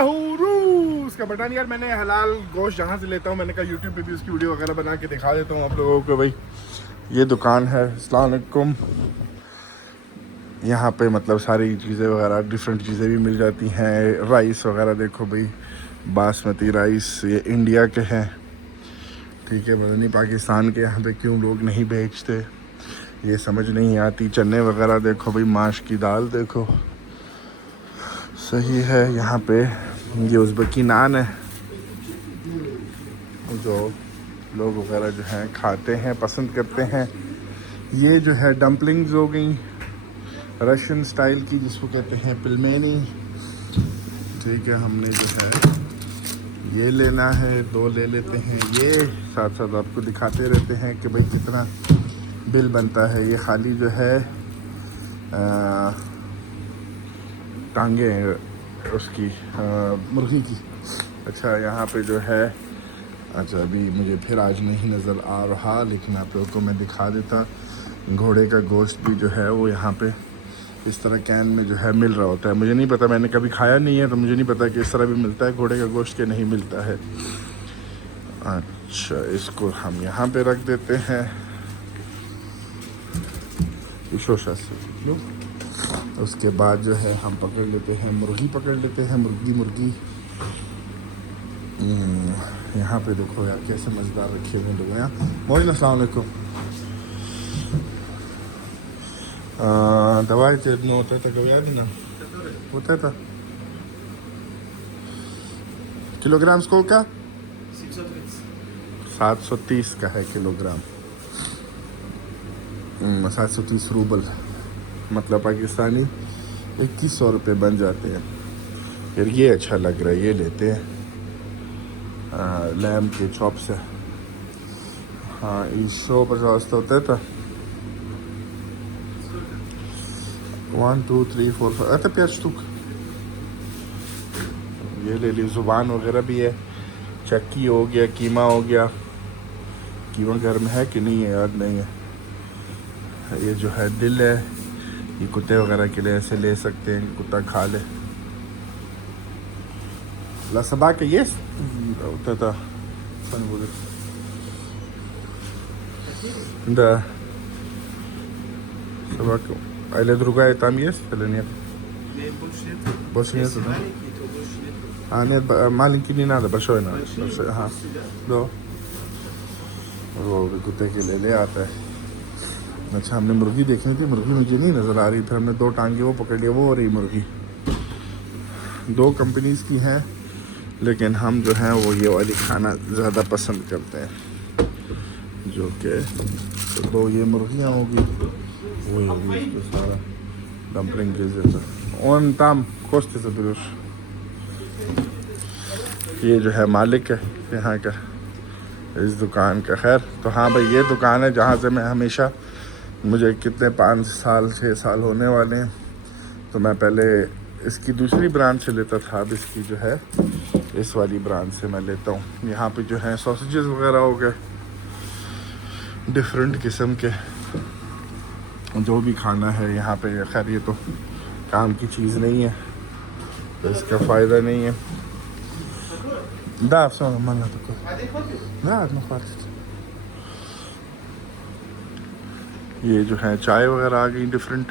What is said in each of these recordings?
हूँ रूस का। बटान यार मैंने हलाल गोश्त जहाँ से लेता हूँ, मैंने कहा यूट्यूब पे भी उसकी वीडियो वगैरह बना के दिखा देता हूँ आप लोगों को। भाई ये दुकान है, अस्सलाम वालेकुम। यहाँ पे मतलब सारी चीज़ें वगैरह डिफरेंट चीज़ें भी मिल जाती हैं। राइस वगैरह देखो भाई, बासमती राइस ये इंडिया के हैं, ठीक है। पता नहीं पाकिस्तान के यहाँ पे क्यों लोग नहीं बेचते, ये समझ नहीं आती। चने वगैरह देखो भाई, माश की दाल देखो, सही है। यहाँ पे ये उज़्बेकी नान है जो लोग वगैरह जो हैं खाते हैं, पसंद करते हैं। ये जो है डम्पलिंग्स हो गई रशियन स्टाइल की, जिसको कहते हैं पिलमेनी, ठीक है। हमने जो है ये लेना है, 2 ले लेते हैं। ये साथ साथ आपको दिखाते रहते हैं कि भाई कितना बिल बनता है। ये खाली जो है टांगे हैं उसकी मुर्गी की। अच्छा यहाँ पे जो है, अच्छा अभी मुझे फिर आज नहीं नज़र आ रहा, लेकिन आप लोगों को मैं दिखा देता। घोड़े का गोश्त भी जो है वो यहाँ पे इस तरह कैन में जो है मिल रहा होता है। मुझे नहीं पता, मैंने कभी खाया नहीं है तो मुझे नहीं पता कि इस तरह भी मिलता है घोड़े का गोश्त के नहीं मिलता है। अच्छा इसको हम यहाँ पे रख देते हैं शोशा से। उसके बाद जो है हम पकड़ लेते हैं मुर्गी, पकड़ लेते हैं मुर्गी। यहाँ पे देखो यार कैसे मज़ेदार रखे हुए लोग यहाँ। मोइन अस्सलाम वालेकुम। दवाई चलना होता था कभी, याद है ना, होता था किलोग्राम स्को का 730 का है किलोग्राम। 730 रूबल मतलब पाकिस्तानी 2100 रुपये बन जाते हैं। फिर ये अच्छा लग रहा है, ये लेते हैं लैम के चॉप से। हाँ 150 होता था। 1 2 3 4 5 अच्छा 5 स्टूक ये ले ली। ज़ुबान वगैरह भी है, चक्की हो गया, कीमा हो गया। कीमा घर में है कि नहीं है याद नहीं है। ये जो है दिल है, ये कुत्ते वगैरह के लिए ऐसे ले सकते हैं, कुत्ता खा ले। लसबा के ये होता था बोले da собака. А или другая там есть или нет? Нет, больше нет. Больше нет, Если да? маленький, то больше нет. А, нет, маленький не надо, большой надо. Большие, Большой, ага. сюда. दो वो भी कुत्ते के लिए ले आता है। अच्छा हमने मुर्गी देखनी थी, मुर्गी मुझे नहीं नज़र आ रही, फिर हमने 2 टांगे वो पकड़ लिया, वो हो रही मुर्गी। 2 कंपनीज़ की हैं, लेकिन हम जो हैं वो ये वाली खाना ज़्यादा पसंद करते हैं, जो कि तो 2 ये मुर्गियाँ होगी, वो होगी इसको सारा डम्पलिंग के जैसा। और ताम कोस्ते से दुरुश। ये जो है मालिक है यहाँ का इस दुकान का। खैर तो हाँ भाई ये दुकान है जहाँ से मैं हमेशा, मुझे कितने 5 साल 6 साल होने वाले हैं, तो मैं पहले इसकी दूसरी ब्रांच से लेता था, अब इसकी जो है इस वाली ब्रांच से मैं लेता हूँ। यहाँ पे जो है सॉसेजेस वगैरह हो गए डिफरेंट किस्म के, जो भी खाना है यहाँ पे। खैर ये तो काम की चीज़ नहीं है तो इसका फ़ायदा नहीं है। ये जो है चाय वगैरह आ गई डिफरेंट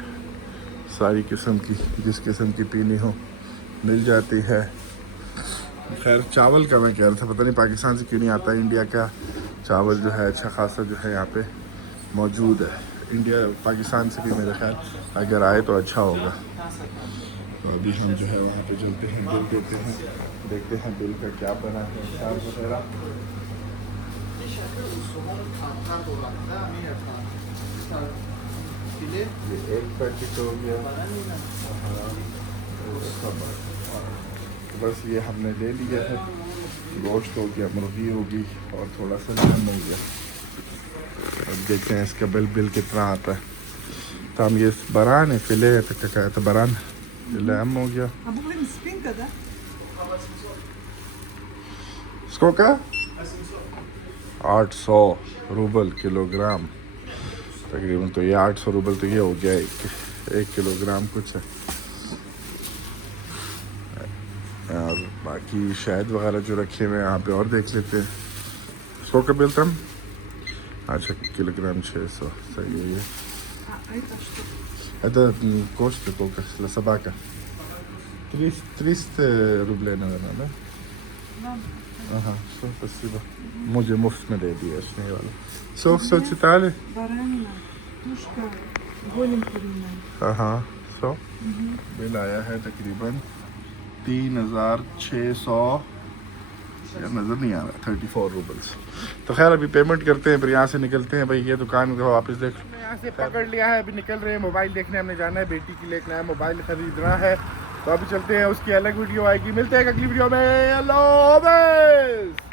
सारी किस्म की, जिस किस्म की पीनी हो मिल जाती है। खैर चावल का मैं कह रहा था, पता नहीं पाकिस्तान से क्यों नहीं आता। इंडिया का चावल जो है अच्छा खासा जो है यहाँ पे मौजूद है। इंडिया पाकिस्तान से भी मेरे ख्याल अगर आए तो अच्छा होगा। तो अभी हम जो है वहाँ पे चलते हैं, बिल देते हैं, देखते हैं बिल का क्या बना है हिसाब वगैरह। ये एक पैकेट हो गया, बस ये हमने ले लिया है। गोश्त हो गया, मुर्गी होगी और थोड़ा सा नान हो गया। अब देखते हैं इसका बिल कितना आता है। तो हम ये बरान है, फिले है, तो क्या कहते बरान लैम हो गया। इसको क्या 800 रूबल किलोग्राम तकरीबन। तो ये 800 रूबल तो ये हो गया 1 किलोग्राम कुछ है। और बाकी शहद वगैरह जो रखे हुए हैं यहाँ पे और देख लेते हैं। 100 का बिल था। अच्छा, किलोग्राम 600, सही है ये। Это коштует только для собака. 300 рублей, наверное, да? Ага, все, спасибо. मुझे मुफ्त में दे दिया इसने ये वाला। Все читали? Баранина, тушка, голень куриная. हाँ, सो बिल आया है तकरीबन 3600 या नज़र नहीं आ रहा 34 रूबल्स। तो खैर अभी पेमेंट करते हैं, फिर यहाँ से निकलते हैं। भाई ये दुकान को वापस देख लो। यहाँ से पकड़ लिया है, अभी निकल रहे हैं। मोबाइल देखने हमने जाना है, बेटी के लिए एक नया मोबाइल खरीदना है, तो अभी चलते हैं। उसकी अलग वीडियो आएगी, मिलते हैं अगली वीडियो में। अल्लाह हाफ़िज़।